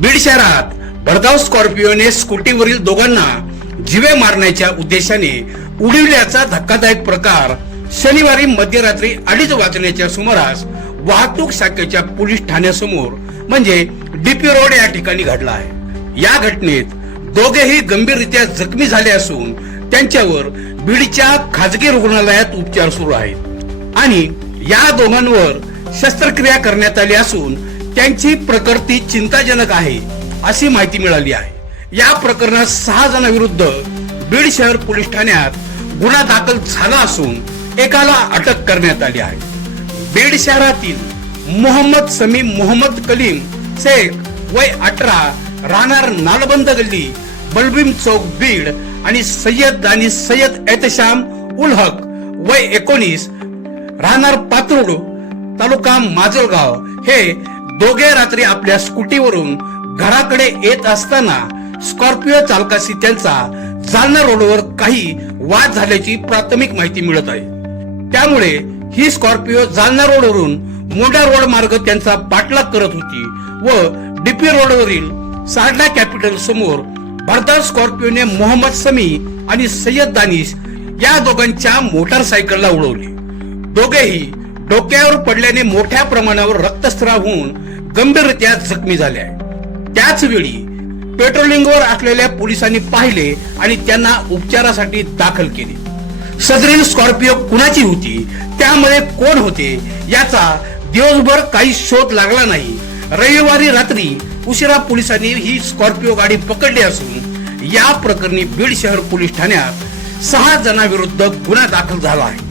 बीड शहरात भरधाव स्कॉर्पिओने स्कूटीवरील दोघांना जीवे मारण्याच्या उद्देशाने उडविल्याचा धक्कादायक प्रकार शनिवारी मध्यरात्री 2:30 वाजण्याच्या सुमारास वाहतूक शाखेच्या पोलीस ठाण्यासमोर म्हणजे डीपी रोड या ठिकाणी घडला आहे। या घटनेत दोघेही गंभीररित्या जखमी झाले असून त्यांच्यावर बीडच्या खाजगी रुग्णालयात उपचार सुरू आहेत आणि या दोघांवर शस्त्रक्रिया करण्यात आली असून त्यांची प्रकृती चिंताजनक आहे अशी माहिती मिळाली आहे। या प्रकरणात 6 जणांविरुद्ध बीड शहर पोलीस ठाण्यात गुन्हा दाखल झाला असून एकाला अटक करण्यात आली आहे। बीड शहरातील मोहम्मद समी मोहम्मद कलीम शेख वय 18 राहणार नालबंद गल्ली बलबीम चौक बीड आणि सय्यद दानिश सय्यद एहतशाम उल हक वय 19 राहणार पात्रोड तालुका माजलगाव हे दोघे रात्री आपल्या स्कूटीवरून घराकडे येत असताना स्कॉर्पिओ चालकाशी त्यांचा जालना रोडवर काही वाद झाल्याची प्राथमिक माहिती मिळत आहे। त्यामुळे ही स्कॉर्पिओ जालना रोडवरून मोंढा रोड मार्ग त्यांचा पाठलाग करत होती व डीपी रोडवरील सारडा कॅपिटल समोर भरधाव स्कॉर्पिओने मोहम्मद समी आणि सय्यद दानिश या दोघांच्या मोटारसायकलला उडवले। दोघेही डोक्यावर पडल्याने मोठ्या प्रमाणावर रक्तस्राव होऊन गंभीररित्या जखमी झाले आहे। त्याच वेळी पेट्रोलिंगवर असलेल्या पोलिसांनी पाहिले आणि त्यांना उपचारासाठी दाखल केले। सदरील स्कॉर्पिओ कुणाची होती, त्यामध्ये कोण होते याचा दिवसभर काही शोध लागला नाही। रविवारी रात्री उशिरा पोलिसांनी ही स्कॉर्पिओ गाडी पकडली असून या प्रकरणी बीड शहर पोलीस ठाण्यात 6 जणांविरुद्ध गुन्हा दाखल झाला आहे।